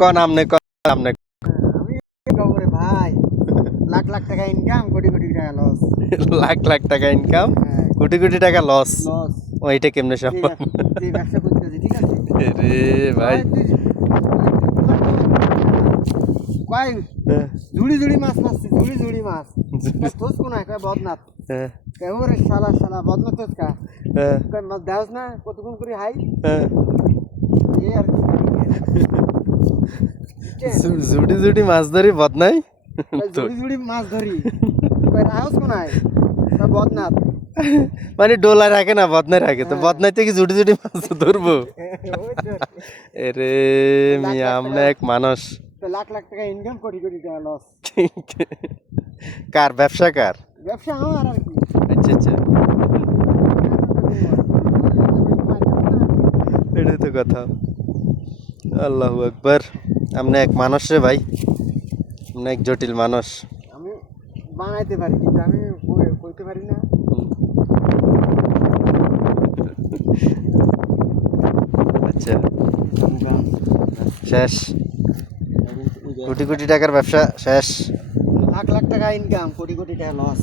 কন আমনে কন আমনে আমি খবরে ভাই লাখ লাখ টাকা ইনকাম কোটি কোটি টাকা লস। লাখ লাখ টাকা ইনকাম কোটি কোটি টাকা লস লস ওইটা কেমনে সম্ভব যে ব্যবসা করতেছি ঠিক আছে রে ভাই কয় ঝুড়ি ঝুড়ি মাছ মারছি ঝুড়ি ঝুড়ি মাছ তোস কোন কয় বদনাথ কয় ওরে শালা শালা বদনাথ তোস কা কয় মাছ দাওস না কতক্ষণ করে হাই এই আর জুড়ি জুড়ি মাছ ধরি বদনাই ঝুড়ি ঝুড়ি মাছ ধরি কয় রাহস কোন বদনাথ মানে ডোলা রাখে না বদনাই রাখে তো বদনাই থেকে জুড়ি জুড়ি মাছ ধরবো এরে মিয়া আমরা এক মানুষ লাখ লাখ টাকা ইনকাম কোটি কোটি টাকা লস কার ব্যবসা কার ব্যবসা আমার আর কি আচ্ছা আচ্ছা এটাই তো কথা আল্লাহু আকবার আপনি এক মানুষ রে ভাই আপনি এক জটিল মানুষ আমি বানাইতে পারি কিন্তু আমি কইতে পারি না আচ্ছা শেষ কোটি কোটি টাকার ব্যবসা শেষ লাখ লাখ টাকা ইনকাম কোটি কোটি টাকা লস